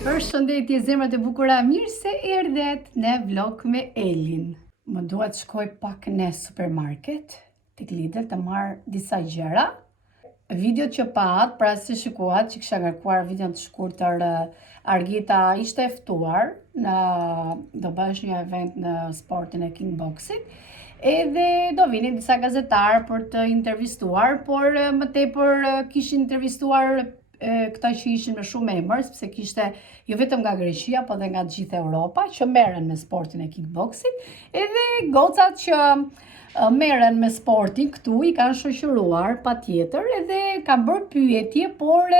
Përshëndetje zemrat e bukura, mirë se erdhet në vlog me Elin. Më duhet shkoj pak në supermarket, tek Lidl të marr disa gjëra. Video që pat, pra se shikuat që kisha ngarkuar video të shkurtër, Argita ishte e ftuar, do bësh një event në sportin e kickboxit, edhe do vinin disa gazetarë për të intervistuar, por më tepër kishin intervistuar këta që ishin me shumë emër, sepse kishte jo vetëm nga Greqia, po dhe nga gjithë Europa, që merren me sportin e kickboxit, edhe gocat që merren me sportin këtu i kanë shoqëruar patjetër, edhe kanë bërë pyetje, por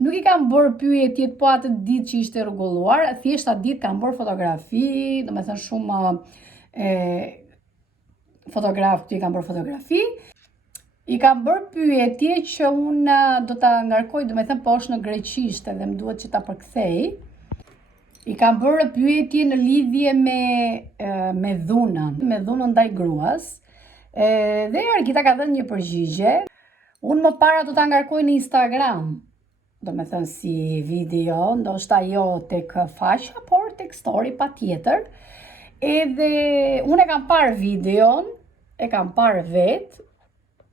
nuk i kanë bërë pyetjet po atë ditë që ishte rregulluar, thjesht atë ditë kanë bërë fotografi, domethënë shumë fotograf këtu i kanë bërë fotografi. I kam bërë pyetje që unë do ta ngarkoj, domethënë po është në greqisht edhe më duhet që ta përkthej. I kam bërë pyetje në lidhje me dhunën ndaj gruas. Dhe Argita ka dhënë një përgjigje. Unë më para do ta ngarkoj në Instagram. Domethënë si video, ndoshta jo tek faqja, por tek story patjetër. Edhe unë e kam parë videon, e kam parë vetë.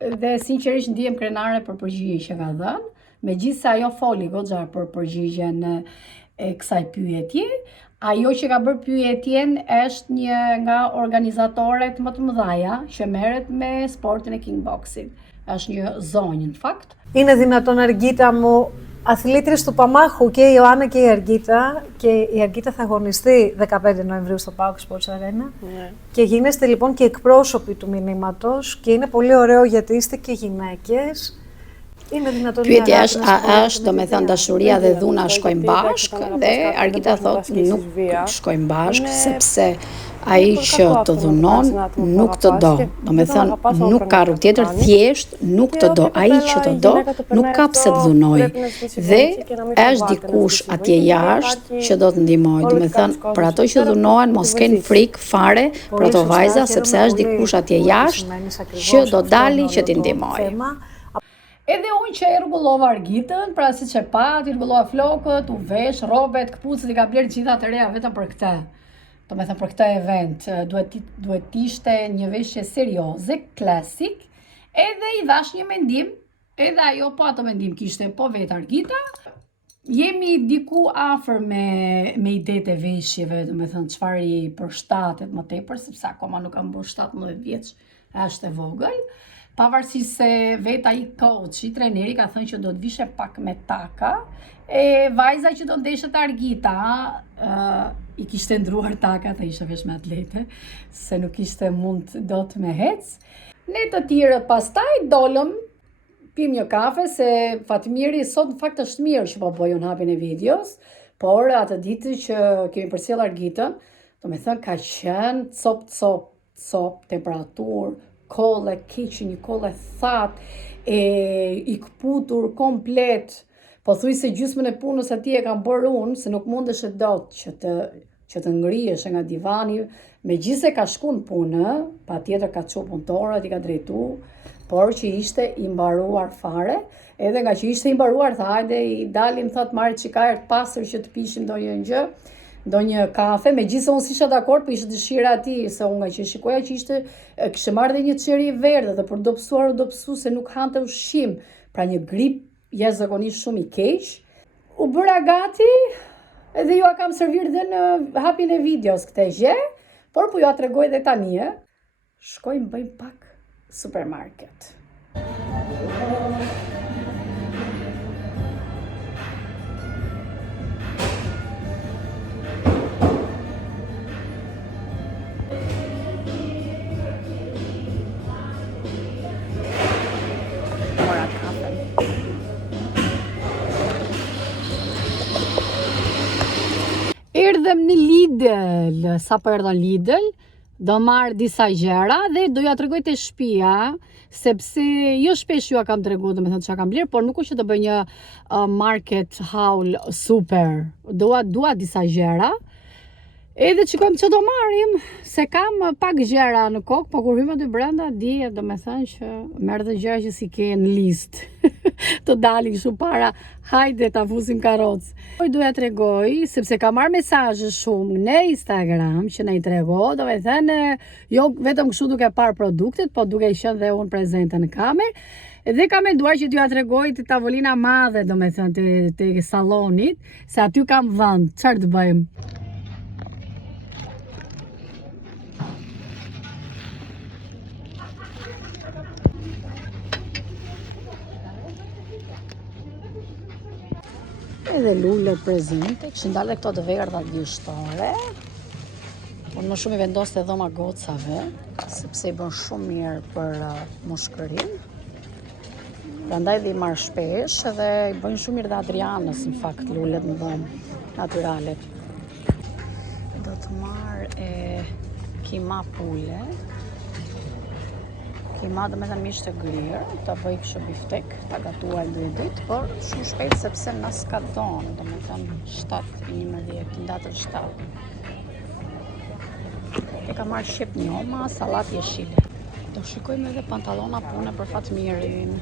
Dhe sinqerisht ndihem krenare për përgjigjen që ka dhënë, megjithse ajo foli goxha për përgjigjen e kësaj pyetje. Ajo që ka bërë pyetjen është një nga organizatoret më të mëdhaja që merret me sportin e kickboxit. Është një zonjë në fakt. Είναι δυνατόν, Αργίτα μου, αθλήτριες του Παμάχου και η Ιωάννα και η Αργίτα, και η Αργίτα θα αγωνιστεί 15 Νοεμβρίου στο PAOK Sports Arena. Ναι. Και γίνεστε λοιπόν και εκπρόσωποι του μηνύματος και είναι πολύ ωραίο γιατί είστε και γυναίκες. Είναι δυνατόν Pyetja është, domethënë dashuria dhe dhuna shkojnë bashkë, dhe Argita thotë nuk shkojnë bashkë sepse ai që të dhunon nuk të do. Do me thënë, nuk ka rrugë tjetër, thjesht nuk të do. Ai që të do, nuk ka pse të dhunoj. Dhe është dikush atje jashtë që do të ndihmoj. Do me thënë, për ato që dhunohen, mos kenë frikë fare për ato vajza, sepse është dikush atje jashtë që do dali që t'i ndihmoj. Edhe unë që e rregullova argitën, pra si që pat, i rregullova flokët, u vesh, robet, këpucët, i ka blerë gjitha të reja vetëm për këtë. Do me thënë për këtë event, duhet ishte një veshje serioze, klasik, edhe i dhash një mendim, edhe ajo po ato mendim kishte, po vetë Argita. Jemi diku afër me idetë e veshjeve, do me thënë çfarë i përshtatet më tepër, sepse akoma nuk kam bërë 17 vjeç, është e vogël. Pavarësisht se vetë ai coach, i trajneri ka thënë që do të vishe pak me taka, e vajza që do ndeshet Argita, i kishte ndruar taka, ta isha vesh me atlete, se nuk ishte mund do të me hec. Ne të tjerët pastaj dolëm, pim një kafe, se Fatmiri sot në fakt është mirë që po bëj unë hapjen e videos, por atë ditë që kemi përcjell Argitën, do me thënë ka qenë cop, temperaturë, kolle, keqë, një kolle thatë, i këputur komplet, po thuj se gjysmën e punës atje e kam bërë unë, se nuk mundesh e dot që të ngrihesh nga divani, megjithëse ka shku në punë, patjetër ka çu punëtorët, i ka drejtu, por që ishte i mbaruar fare, edhe nga që ishte i mbaruar, tha hajde i dalim, thot marrë çikajër të pastër që të pishim ndonjë kafe, megjithëse unë s'isha dakord, por ishte dëshira e tij, se unë nga që shikoja që kishte marrë dhe një çeri verdhë dhe për dobësuar u dobësu se nuk hante ushqim, pra një grip jashtëzakonisht shumë i keq. U bëra gati, edhe ju a kam servir dhe në hapjen e videos këtë gjë, por po ju a tregoj dhe tani, shkojmë bëjmë pak supermarket. Erdhem në Lidl, sa po erdha Lidl, do marr disa gjëra dhe do ja tregoj te shtëpia, sepse jo shpesh ju kam treguar domethënë çka kam bler, por nuk është që do bëj një market haul super. Dua disa gjëra. Edhe çikojmë që do marrim, se kam pak gjëra në kokë, po kur hym aty brenda di, domethënë që merr dhe gjëra që si ke në listë. Të dalin kështu para, hajde ta fusim karrocë. Doja tregoj, sepse kam marrë mesazhe shumë në Instagram që na i trego, domethënë jo vetëm kështu duke parë produktet, po duke qenë dhe unë prezente në kamerë. Dhe kam menduar që t'ju tregoj të tavolina madhe, domethënë te sallonit, se aty kam vend. Çfarë të bëjmë? Edhe lule prezente, kështë ndale këto të verdha gjushtore, unë më shumë i vendos të dhoma gocave, sepse i bën shumë mirë për mushkërin. Prandaj dhe i marrë shpesh edhe i bën shumë mirë dhe Adrianës, në fakt, lulet në dhomë naturalet. Do të marrë kima pule, kima do me të mishë të grirë, të bëj kështë biftek, të gatuar 2 ditë, por shumë shpejt sepse nas ka donë, do me të 7-11, ndatër 7. E ka marrë shqip njoma, salat jeshile. Do shikojmë edhe pantallona pune për Fatmirin.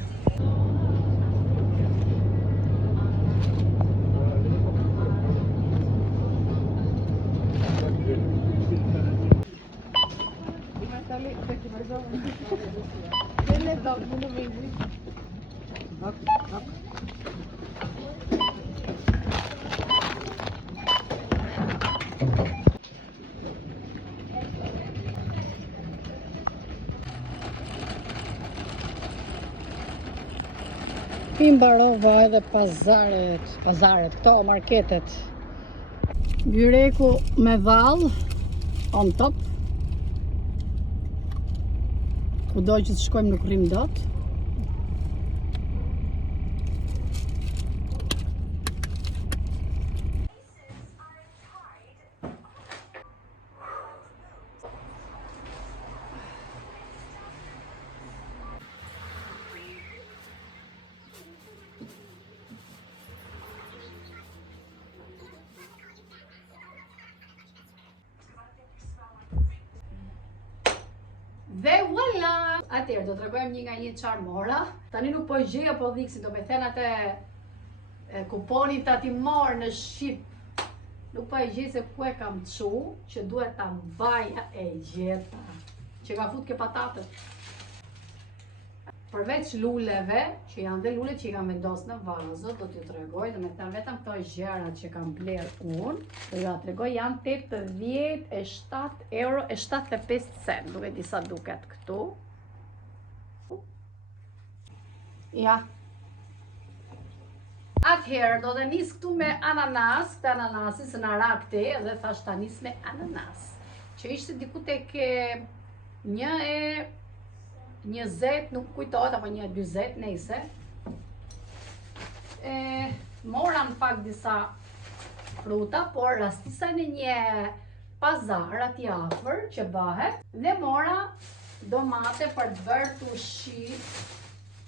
Mbarova edhe pazaret, këto marketet. Byreku me vallë, on top. Kudo që të shkojmë nuk rrim dot. Atëherë, do të tregojmë një nga një çfarë mora. Tani nuk po gjej apo dhiksi, do me thënë atë kuponin tatimor në Shqip. Nuk po e gjej se ku e kam çu, që duhet ta mbaja e gjeta. Që ka fut ke patatët. Përveç luleve, që janë dhe lule që i kam vendosur në vazë, do t'ju tregoj, do me thënë vetëm këto gjërat që kam bler unë, do ju tregoj janë 87 euro e 75 cent, duke disa duket këtu. Ja. Atëherë, do të nis këtu me ananas, këtë ananasin së na ra këte, dhe thash ta nis me ananas. Që ishte diku tek 1.20, nuk kujtohet, apo 1.40, nejse. Mora në fakt disa fruta, por rastisa në një pazar aty afër që bëhet, dhe mora domate për të bërë të ushi.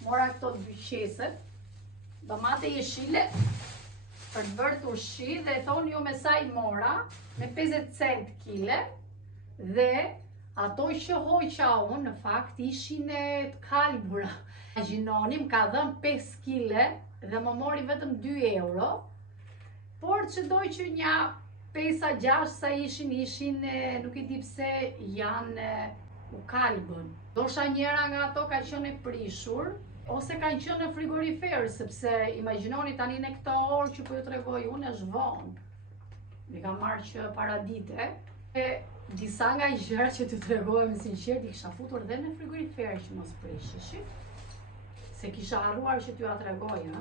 Mora këto dyqeset, domate jeshile për të bërë të ushi, dhe thonë ju me sa i mora, me 50 cent kile, dhe ato që hoqa unë në fakt ishin e të kalbura. Imagjinonim, ka dhënë 5 kile dhe më mori vetëm 2 euro, por që doj që një 5-6 sa ishin nuk i di pse janë u kalbën. Dosha njëra nga ato ka qenë e prishur, ose kanë qenë në frigorifer, sepse imagjinoni tani në këto orë që po ju tregoj unë është vonë. Mi ka marrë që para dite. Disa nga gjërat që t'ju tregojmë sinqert i kisha futur dhe në frigorifer që mos prisheshin. Se kisha harruar që t'ju a tregoj, ha.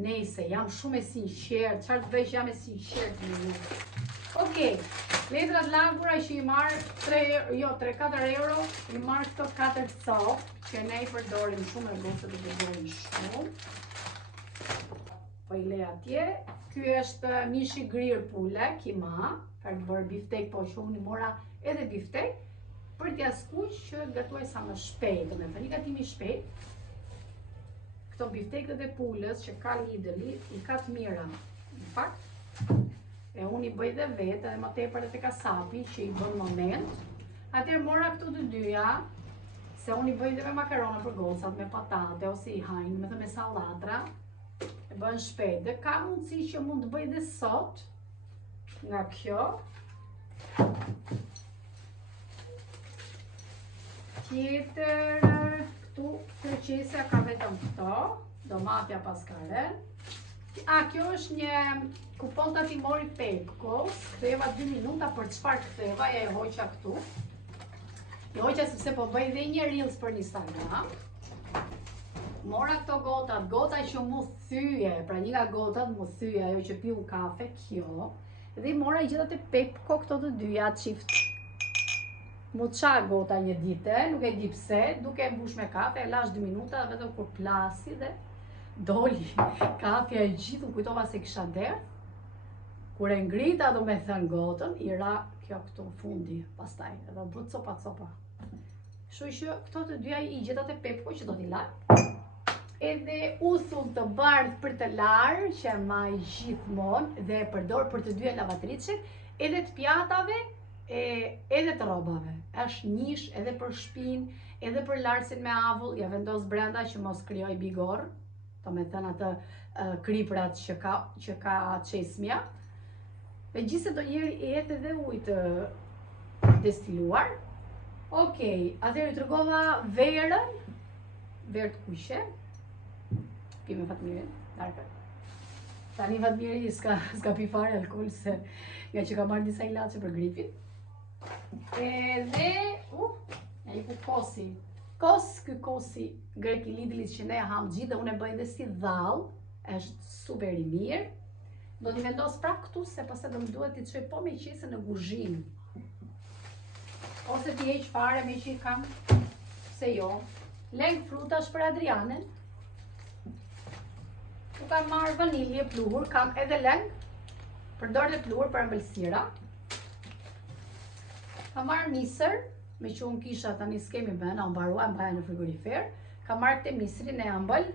Nejse, jam shumë e sinqert, çfarë të bëj që jam e sinqert me ju. Okej, letrat lankura që i marr 3-4 euro, i marr këto 4 copë, që ne i përdorim shumë, e gocët i përdorim shumë. Po i le atje. Ky është mishi grirë pule, kima, për të bërë biftek, po që unë i mora edhe biftek, për t'ja skuq që gatuaj sa më shpejt, do me thënë, i gatimi shpejt. Këto biftekët e pulës që ka Lidl, i ka të mira, në fakt. E unë i bëj dhe vetë, edhe më tepër edhe kasapi që i bën moment. Atëherë mora këto të dyja, se unë i bëj dhe me makarona për gocat, me patate, ose i hajnë, me sallatra. E bën shpejt, dhe ka mundësi që mund të bëj dhe sot, nga kjo. Tjetër, këtu kryqesja ka vetëm këto, domatja paskaren. Kjo është një kupon tatimori Pepkos, ktheva 2 minuta, për çfarë ktheva, ja e hoqa këtu. E hoqa sepse po bëj dhe një reels për Instagram. Mora këto gotat, gota që mu thyje, pra një nga gotat mu thyje, ajo që piu kafe, kjo. Dhe mora i gjithat e Pepko këto të dyja, qift. Mu qa gota një dite, nuk e di pse, duke e mbush me kafe, e lash 2 minuta, dhe vetëm kur plasi dhe doli kafja e gjithë, u kujtova se kisha derë. Kur e ngrita, do me thënë gotën, i ra kjo këtu fundi, pastaj, edhe bët copa. Kështu që këto të dyja i gjetat e Pepko që do t'i larë. Edhe uthull të bardh për të larë, që e maj gjithmonë, dhe e përdor për të dyja lavatricet, edhe të pjatave, edhe të robave. Është nish edhe për shpinë, edhe për larsin me avull, ja vendos brenda që mos krijoj bigor, do me thënë atë kriprat që ka qesmja. Me gjithse do njeri e jetë edhe ujë të destiluar. Okej, atëherë i tregova verën, verë të kuqe. Pime Fatmirin, darka. Tani Fatmiri s'ka pi fare alkohol, se nga që ka marrë disa ilaçe për gripin. Edhe, ja i ku kosi. Ky kosi grek i Lidlit që ne ham gjithë, dhe unë e bëj dhe si dhall, është super i mirë. Do t'i vendos prap këtu, se pastaj do më duhet t'i çoj po me qese në kuzhinë. Ose t'i heq fare me që i kam, se jo. Leng frutash për Adrianen. U kam marrë vanilje, pluhur, kam edhe leng, përdor dhe pluhur për ëmbëlsira. Kam marrë misër, me që unë kisha tani s'kemi bën, a mbarua, mbaja në frigorifer. Kam marrë këtë misrin e ëmbël,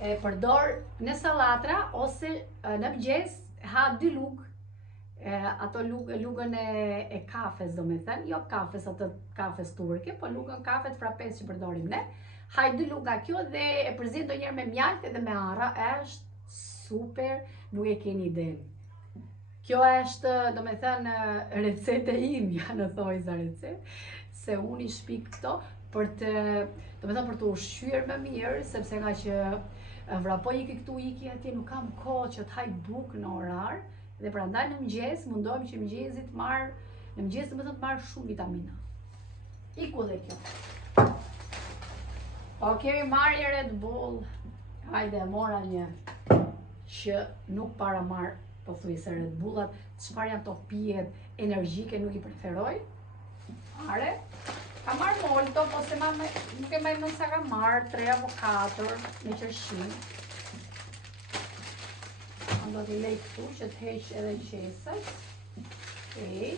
e përdor në salatra, ose në mëngjes ha 2 lugë ato lugën e kafes, do me thënë, jo kafes atë kafes turke, po lugën kafet frapes që përdorim ne. Haj 2 luga kjo dhe e përzit do njerë me mjaltë edhe me arra, është super, nuk e keni ide. Kjo është, do me thënë, recete imja, në thoj za recet, se unë i shpik këto për të, do me thënë, për të ushqyer më mirë, sepse nga që vrapoj iki këtu, iki atje, nuk kam kohë që të haj buk në orar, dhe prandaj në mëngjes mundohem që mëngjesit marr, në mëngjes do të marr shumë vitamina. Iku dhe kjo. Po kemi marrë Red Bull. Hajde, mora një që nuk para marr pothuajse Red Bullat, çfarë janë to pijet energjike nuk i preferoj. Are, ka marrë molto, po se nuk e maj më sa ka marrë, 3 apo 4 me qërshin. Do t'i lej këtu që t'heq edhe qesët. Okej.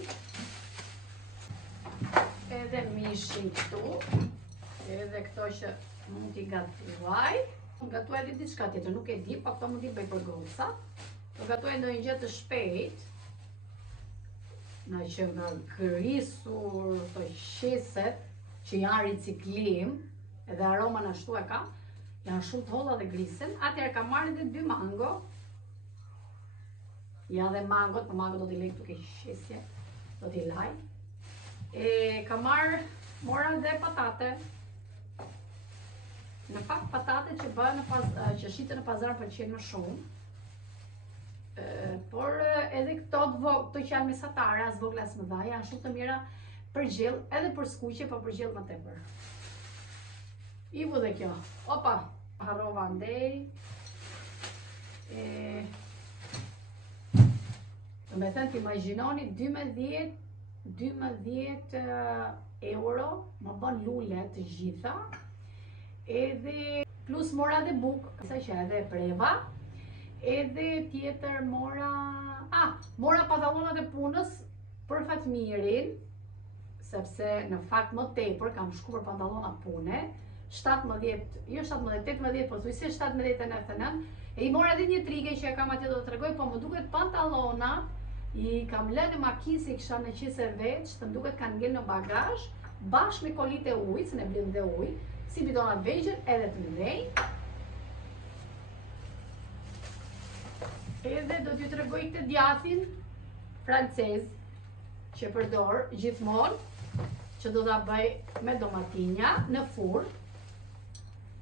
Edhe mishin këtu. Edhe këto që mund t'i gatuaj. Gatuaj edhe diçka tjetër, nuk e di, pa këto mund t'i bëj për goca. Do gatuaj ndonjë gjë të shpejt. Nga që nga grisur këto qeset që janë riciklim, edhe aroman ashtu e kam, janë shumë të holla dhe grisen. Atëherë kam marrë edhe 2 mango. Ja dhe mangot, po mangot do t'i lej këtu ke qesje, do t'i laj. Ka mora dhe patate. Në fakt patate që bëhen që shiten në pazar pëlqejnë më shumë. Por edhe këto që janë mesatare, as vogla as mëdha, janë shumë të mira për gjell, edhe për skuqje, po për gjell më tepër. Ivu dhe kjo. Opa, harrova ndej. Do me thënë t'imagjinoni 12 euro më bën lule të gjitha, edhe plus mora dhe buk, sa që edhe preva, edhe tjetër mora pantallonat e punës për Fatmirin, sepse në fakt më tepër kam shku për pantallona pune, 18, po thuajse 17,99, e i mora edhe një trike që e kam atje do të tregoj, po më duket pantallona i kam lënë në makinë se i kisha në qese veç, të mduket kanë ngel në bagazh, bashkë me kolit e ujë, se ne blim dhe ujë, si bidonat vegjën edhe të mëdhenj. Edhe do t'ju tregoj këtë djathin francez që përdor gjithmonë, që do t'a bëj me domatinja në furrë.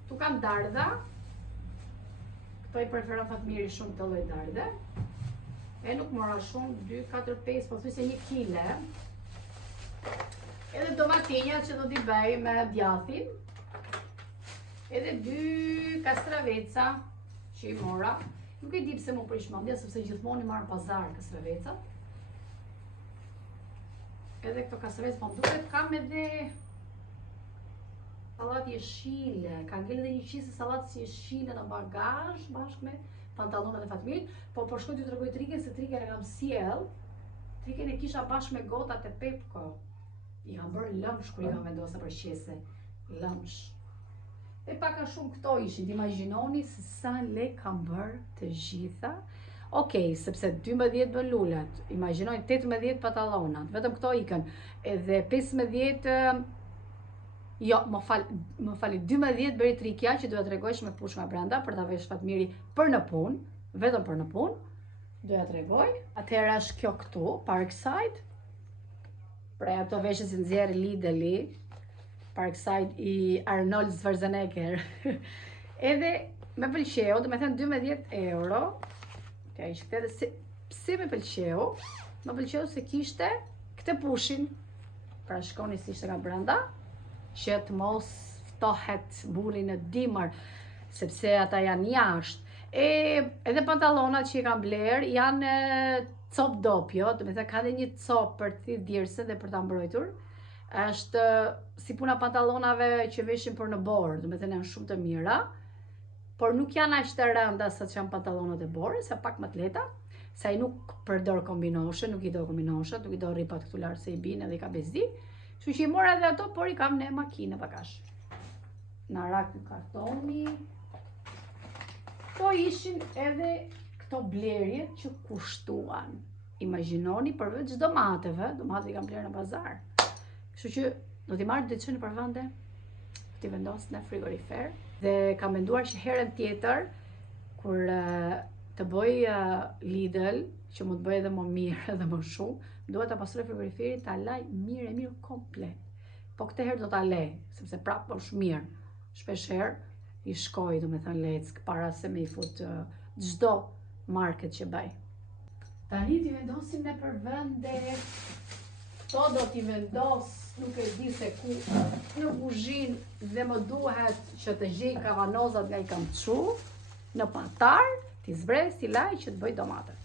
Tu kam dardha, këto i preferon Fatmiri shumë të lloj dardhe. E nuk mora shumë, 2, 4, 5, po thuajse 1 kile. Edhe domatinja që do t'i bëj me djathin. Edhe 2 kastraveca që i mora. Nuk e di pse më prish mendja, sepse gjithmonë i marr pazar kastravecat. Edhe këto kastraveca, po më duket kam edhe sallatë jeshile. Ka ngel edhe një qese sallatë jeshile në bagazh bashkë me pantallonat e Fatmirit, po shkoj t'ju tregoj triken se triken e kam sjell. Triken e kisha bashkë me gotat e Pepko. I kam bërë lëmsh kur i kam vendosur për qese. Lëmsh. E paka shumë këto ishin, t'imagjinoni se sa lek kam bërë të gjitha. Okej, sepse 12 bën lulet, imagjinoni 18 pantallonat, vetëm këto ikën, edhe 15 jo, më fali 12 bëri trikja që duhet t'rregojsh me pushma brenda për ta vesh Fatmiri për në punë, vetëm për në punë. Doja t'rregoj. Atëherë është kjo këtu, Parkside. Pra ato veshje si nxjerr Lidl-i, Parkside i Arnold Schwarzenegger. Edhe me pëlqeu, do të thënë 12 euro. Kjo ishte edhe pse më pëlqeu? Më pëlqeu se kishte këtë pushin. Pra shkoni si ishte nga brenda, që të mos ftohet burri në dimër, sepse ata janë jashtë. Edhe pantallonat që i kam bler janë cop dopjo, do të thënë ka dhe një cop për të thithë djersën dhe për ta mbrojtur. Është si puna pantallonave që veshin për në borë, do të thënë janë shumë të mira, por nuk janë aq të rënda sa që janë pantallonat e borës, sa pak më të lehta. Sa i nuk përdor kombinoshë, nuk i do kombinoshët, nuk i do ripat këtu lartë se i bin edhe i ka bezdi. Kështu që i mora edhe ato, por i kam në makinë bagazh. Në rak në kartoni. Këto ishin edhe këto blerje që kushtuan. imagjinoni përveç domateve i kam blerë në bazar. Kështu që do t'i marrë diçka nëpër vende, t'i vendos në frigorifer dhe kam menduar që herën tjetër kur të bëj Lidl, që mund të bëj edhe më mirë edhe më shumë, duhet ta pastroj frigoriferin, ta laj mirë komplet. Po këtë herë do ta lej, sepse prapë është mirë. Shpeshherë i shkoj, domethënë leck para se me i fut çdo market që bëj. Tani t'i vendosim nëpër vende. Këto do t'i vendos, nuk e di se ku, në kuzhinë dhe më duhet që të gjej kavanozat nga i kam çu, në patar, t'i zbres, t'i laj që të bëj domatet.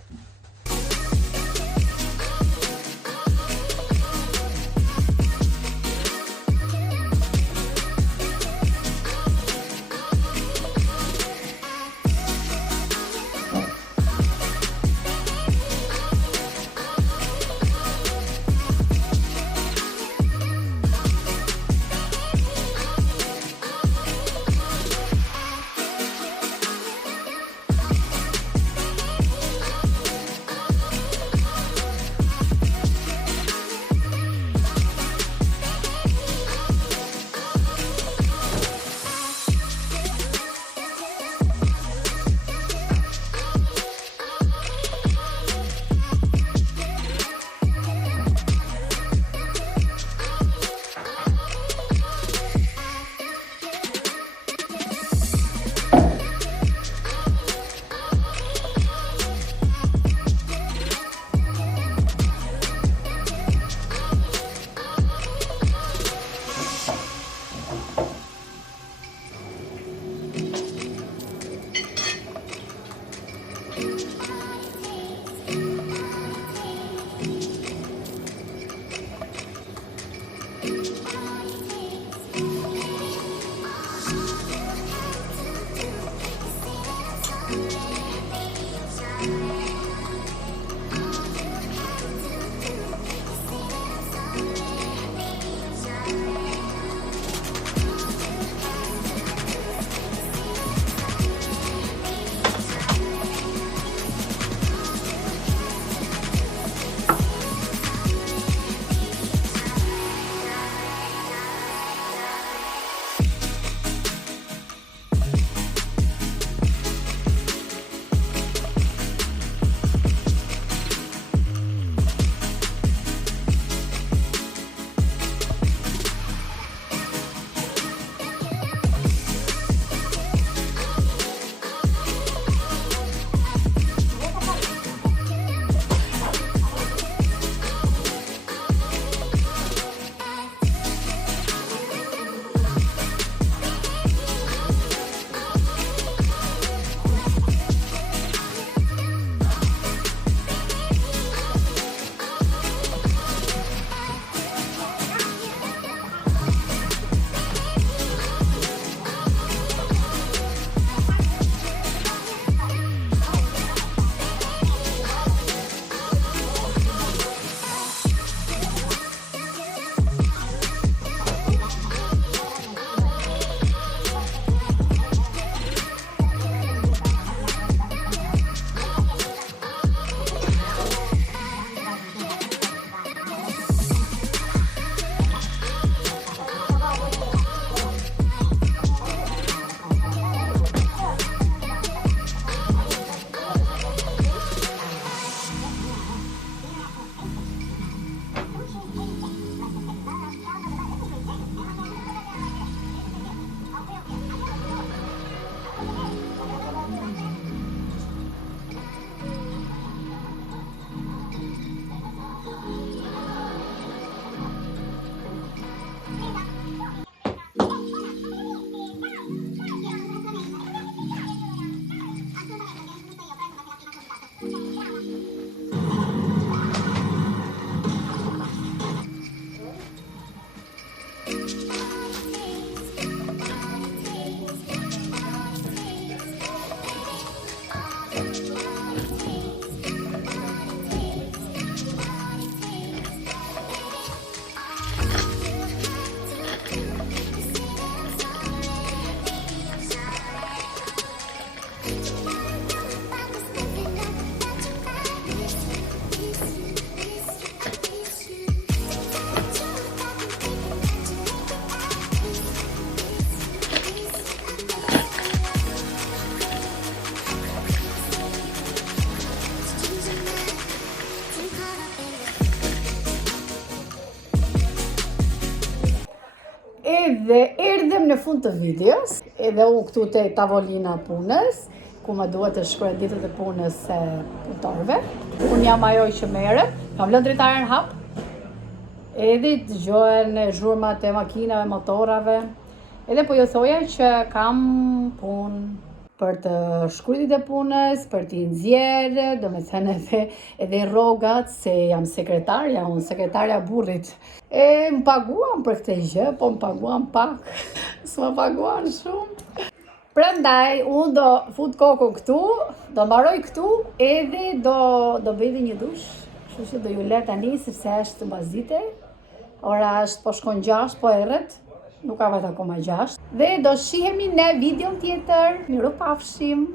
Dhe erdhem në fund të videos, edhe u këtu te tavolina punës, ku më duhet të shkruaj ditët e punës e punëtorëve. Unë jam ajo që merret, kam lënë dritaren hap, edhe dëgjohen zhurmat e makinave, motorave, edhe po ju thoja që kam punë për të shkruajt e punës, për t'i nxjerrë, domethënë edhe rrogat, se jam sekretarja, unë sekretarja burrit. E më paguan për këtë gjë, po më paguan pak, s'më paguan shumë. Prandaj, unë do fut kokën këtu, do mbaroj këtu, edhe do bëj dhe një dush, kështu që do ju lë tani, sepse është mbasdite, ora është po shkon 6, po erret, nuk ka vetë akoma 6. Dhe do shihemi në video tjetër, mirupafshim!